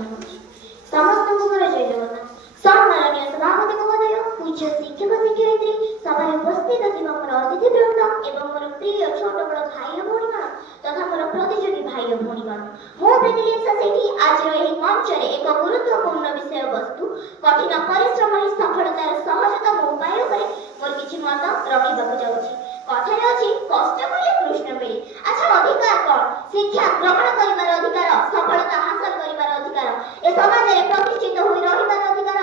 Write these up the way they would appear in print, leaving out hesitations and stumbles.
मंच समस्त को मोर जय जगन्नाथ सम्माननीय सभापति महोदय पूज्य शिक्षक शिक्षयित्री सभा उपस्थित थिबा मोर अतिथि वृंद एवं मोर प्रिय छोट बड़ भाई और भौणी तथा मोर प्रतियोगी भाई और भौणी मो प्रीतिलिप्सा सेठी आज एही मंच रे एक गुरुत्वपूर्ण विषय वस्तु कठिन परिश्रम ही सफलतार सहजतम उपाय उपरे मोर किछि मत रखिबाकू जाउछि कथारे अछि कष्ट कले कृष्ण मिले अच्छा अधिकार कोन शिक्षा ग्रहण करिवार अधिकार सफलता हासिल करिवार अधिकार ए समाज रे प्रतिष्ठित होई रहिबार अधिकार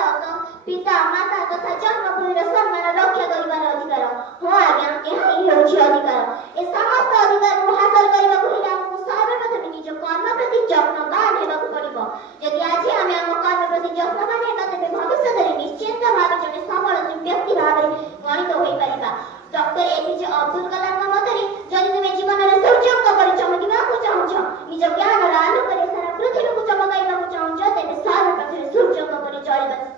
पिता माता तथा जन्मभूमिर सम्मान रक्षा करिवार अधिकार हो आज्ञा एहा ही होछि अधिकार ए समस्त अधिकार को हासिल करिबाकू हेले हमकु सर्वप्रथम निज कर्म प्रति यत्नवान हेबाकू पड़िबो यदि आज आमे हम कर्म प्रति यत्नवान हेबा तेबे भविष्य रे निश्चित भावे जने सफल व्यक्ति भावे गणित होई परिबा डॉक्टर एपीजे अब्दुल कलाम मतरे जदि तुमे जीवन रे सूर्यंक करि चमकिबाकू चाहूछ निज ज्ञान रा आलोक रे सारा पृथ्वी को चमकाइबाकू चाहूछ तेबे सर्वप्रथम सूर्यंक करि चलिबा सिख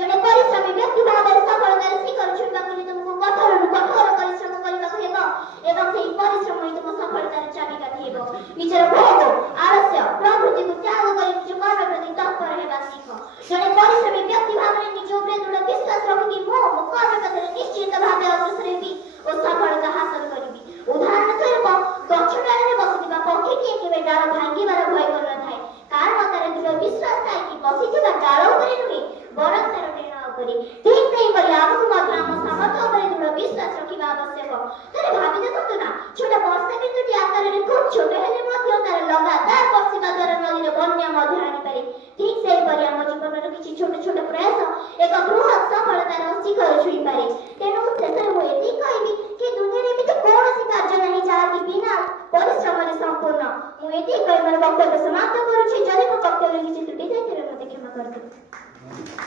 जने परिश्रमी व्यक्ति भावे सफलतार शिखर छुइबाकू जे तुमको कठोर परिश्रम करिबाकू हेबो एवं सेही परिश्रम ही तुम सफलतार चाबिकाठी हेबो निजर भोग आलस्य प्रवृत्ति को त्याग करि निज कर्म प्रति तत्पर हेबा सिख जने परिश्रमी व्यक्ति भावे निज उपरे दृढ़ विश्वास रखि मो कर्म पथरे निश्चित भावे अग्रसर हेबी ओ सफलता हासिल करिबी उदाहरण स्वरूप गछ डाଳରେ बसिଥିବା ପକ୍ଷୀଟିଏ କେବେ ଡାଳ ଭାଙ୍ଗିବାର ଭୟ କରିନଥାଏ କାରଣ ତାର ଦୃଢ଼ ବିଶ୍ୱାସ ଥାଏ କି ବସିଥିବା ଡାଳ ଉପରେ ନୁହେଁ ବରଂ ତାର ଡେଣା ଉପରେ ଠିକ୍ ସେହିପରି ଆମକୁ ମଧ୍ୟ ଆମ ସାମର୍ଥ୍ୟ ଉପରେ ଦୃଢ଼ ବିଶ୍ୱାସ ରଖିବା ଆବଶ୍ୟକ ଥରେ ଭାବି ଦେଖନ୍ତୁ ନା ଛୋଟ ବର୍ଷା ବିନ୍ଦୁଟି ଆକାରରେ ଖୁବ୍ ଛୋଟ ହେଲେ ମଧ୍ୟ ତାର ଲଗାତାର ବର୍ଷିବା ଦ୍ୱାରା ନଦୀରେ ବନ୍ୟା ମଧ୍ୟ ଆଣିପାରେ ଠିକ୍ ସେହିପରି ଆମ ଜୀବନର କିଛି ଛୋଟ ଛୋଟ ପ୍ରୟାସ ଏକ ବୃହତ୍ ସଫଳତାର ଶିଖର ଛୁଇଁପାରେ ତେଣୁ ଶେଷରେ ମୁଁ ଏତିକି କହିବି कि दुनिया रे एमिति कौनसी कार्य नहीं जाकि बिना परिश्रम रे संपूर्ण मु एति कहि मोर वक्तव्य समाप्त करूछि जदि मो वक्तव्य किछि त्रुटि जाय तेरे मते क्षमा करबे।